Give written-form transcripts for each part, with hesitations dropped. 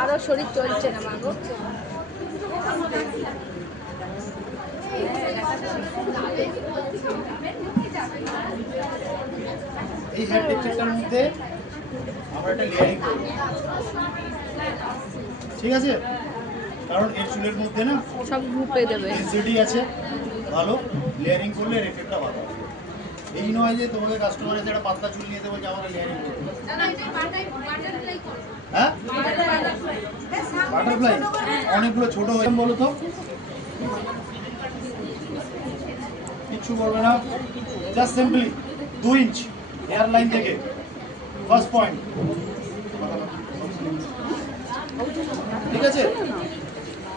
আরো শরীর চলছে না মাগো। এই হেড টেক্সচারটার মধ্যে আমরা একটা লেয়ারিং করব, ঠিক আছে? কারণ এর চুলের মধ্যে না সব গ্রুপে দেবে, ডেনসিটি আছে, ভালো লেয়ারিং করলে এর এফেক্টটা ভালো হবে। এই নয় যে তোমাকে কাস্টমার এসে একটা পাতলা চুল নিয়ে দেবো যে আমাকে লেয়ারিং করবে। হ্যাঁ, বাটারফ্লাই অনেকগুলো ছোট হয়ে বলো তো, কিচ্ছু বলবে না, just simply 2 inch hair line থেকে ফার্স্ট পয়েন্ট, ঠিক আছে?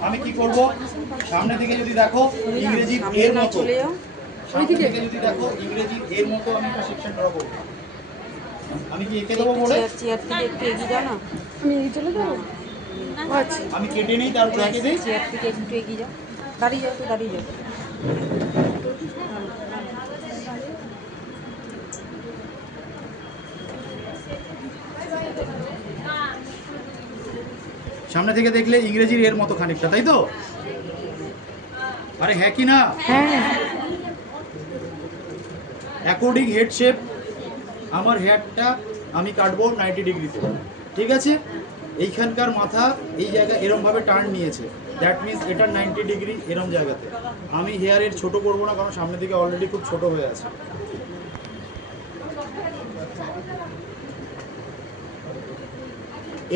আমি কি করব, সামনে থেকে যদি দেখো ইংরেজি এর মতো, সামনে থেকে যদি দেখো ইংরেজি এর মতো আমি একটা সেকশন ড্র করব। আমি কি এঁকে দেবো বলে চেয়ার থেকে একটু এগিয়ে যাও না, আমি এই চলে যাবো। আচ্ছা, আমি কেটে নিই, তারপর এঁকে দিই। চেয়ার থেকে একটু এগিয়ে যাও, দাঁড়িয়ে যাও, তো দাঁড়িয়ে যাও। সামনে থেকে দেখলে ইংরেজির এর মতো খানিকটা, তাই তো? আরে হ্যাঁ কি না? হ্যাঁ, অ্যাকর্ডিং হেড শেপ আমার হেয়ারটা আমি কাটবো 90 ডিগ্রিতে, ঠিক আছে? এইখানকার মাথা এই জায়গা এরমভাবে টার্ন নিয়েছে, দ্যাট মিনস এটা 90 ডিগ্রি এরম জায়গাতে। আমি হেয়ারের ছোট করবো না, কারণ সামনে দিকে অলরেডি খুব ছোট হয়ে আছে।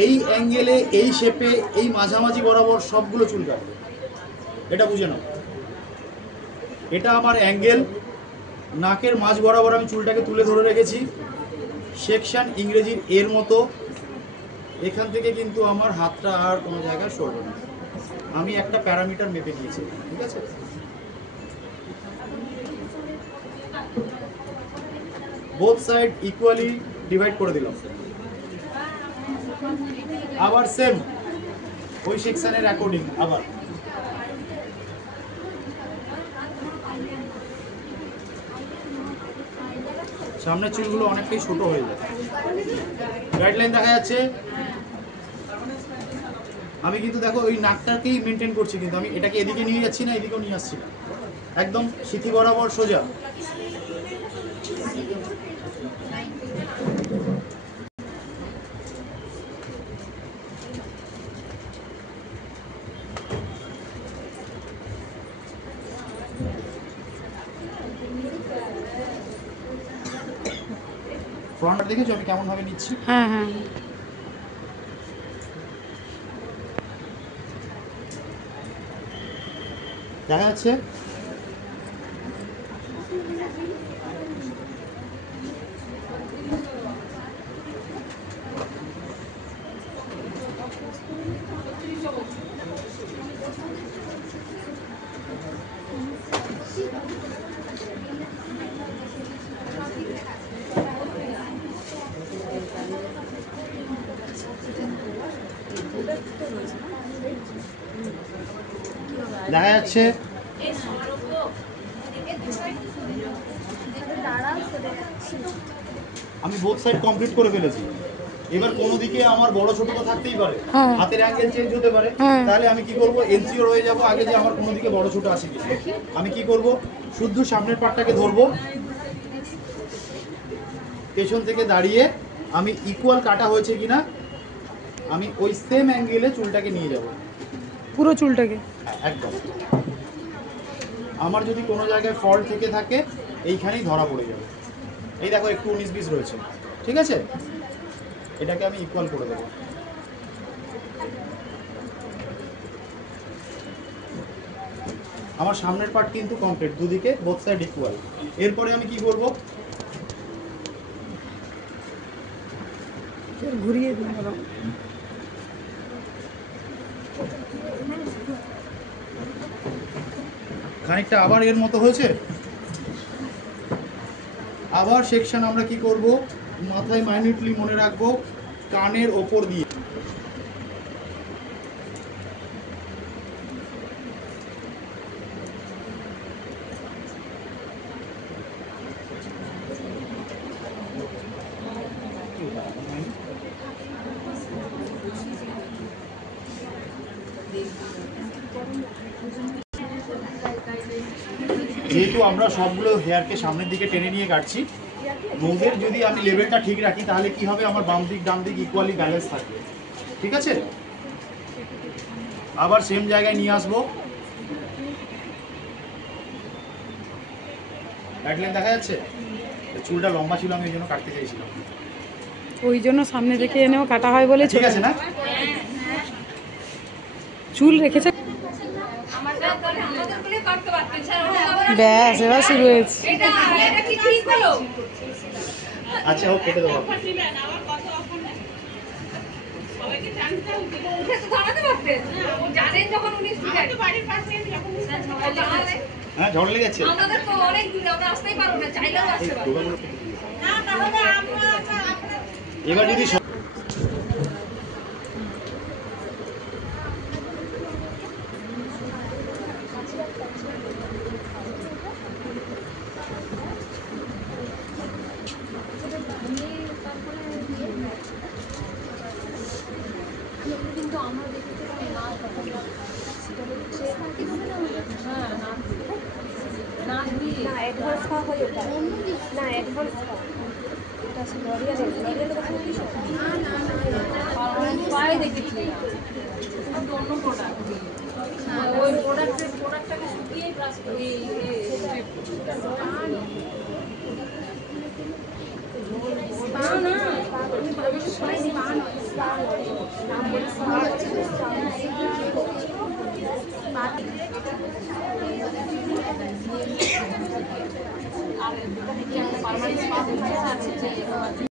এই অ্যাঙ্গেলে, এই শেপে, এই মাঝামাঝি বরাবর সবগুলো চুল কাটবে, এটা বুঝে নাও। এটা আমার অ্যাঙ্গেল, নাকের মাঝ বরাবর আমি চুলটাকে তুলে ধরে রেখেছি, সেকশন ইংরেজির এর মতো। এখান থেকে কিন্তু আমার হাতটা আর কোনো জায়গায় সরবে না, আমি একটা প্যারামিটার মেপে নিয়েছি, ঠিক আছে? বোথ সাইড ইকুয়ালি ডিভাইড করে দিলাম। আবার সেম ওই সেকশনের অ্যাকর্ডিং আবার সামনের চুলগুলো অনেকটাই ছোট হয়ে যায়, গাইডলাইন দেখা যাচ্ছে। আমি কিন্তু দেখো ওই নাকটাকেই মেনটেন করছি, কিন্তু আমি এটাকে এদিকে নিয়ে যাচ্ছি না, এদিকেও নিয়ে আসছি না, একদম সিথি বরাবর সোজা। ফ্রন্টটা দেখেছো আমি কেমন ভাবে নিচ্ছি? হ্যাঁ হ্যাঁ, দেখা যাচ্ছে। দেখা যাচ্ছে আমি বোথ সাইড কমপ্লিট করে ফেলেছি। এবার কোনো দিকে আমার বড় ছোট তো থাকতেই পারে, হাতের অ্যাঙ্গেল চেঞ্জ হতে পারে, তাহলে আমি কি করব, এনসিওর হয়ে যাব আগে যে আমার কোনো দিকে বড় ছোট আছে কি। আমি কি করব, শুধু সামনের পাটটাকে ধরবো, পেছন থেকে দাঁড়িয়ে আমি ইকুয়াল কাটা হয়েছে কিনা আমি ওই সেম অ্যাঙ্গেলে চুলটাকে নিয়ে যাব, পুরো চুলটাকে একদম। আমার যদি কোনো জায়গায় ফল্ট থেকে থাকে এইখানেই ধরা পড়ে যাবে। এই দেখো একটু 19-20 রয়েছে, ঠিক আছে? এটাকে আমি ইকুয়াল করে দেবো। আমার সামনের পার্ট কিন্তু কমপ্লিট, দুদিকে বোথ সাইড ইকুয়াল। এরপরে আমি কি করব, ঘুরিয়ে দিন। খানিকটা আবার এর মতো হয়েছে, আবার সেকশন আমরা কি করব, মাথায় মাইনিউটলি মনে রাখবো কানের ওপর দিয়ে যেহেতু আমরা সবগুলো হেয়ারকে সামনের দিকে টেনে নিয়ে কাটছি, নোজের যদি আমি লেভেলটা ঠিক রাখি তাহলে কি হবে, আমার বাম দিক ডান দিক ইকুয়ালি ব্যালেন্স থাকবে। ঠিক আছে, আবার সেম জায়গায় নিয়ে আসবো। গাইডলাইন দেখা যাচ্ছে? চুলটা লম্বা ছিল, আমি ওই জন্য কাটতে চাইছিলাম। ওই জন্য সামনে থেকে এনেও কাটা হয় বলে ঠিক আছে না? চুল রেখেছে। ব্যাস এবার শুরু হয়েছে। আচ্ছা, ও কেটে দেবো। হ্যাঁ, ঝগড়া লেগে যাচ্ছে। এবার যদি অ্যাডভান্স খাওয়া হয় ওটা না অ্যাডভান্স খাওয়া এটা আছে লরিয়ালের কথা বলিস পায়ে দেখেছি অন্য প্রোডাক্ট ওই প্রোডাক্টটাকে শুকিয়ে প্লাস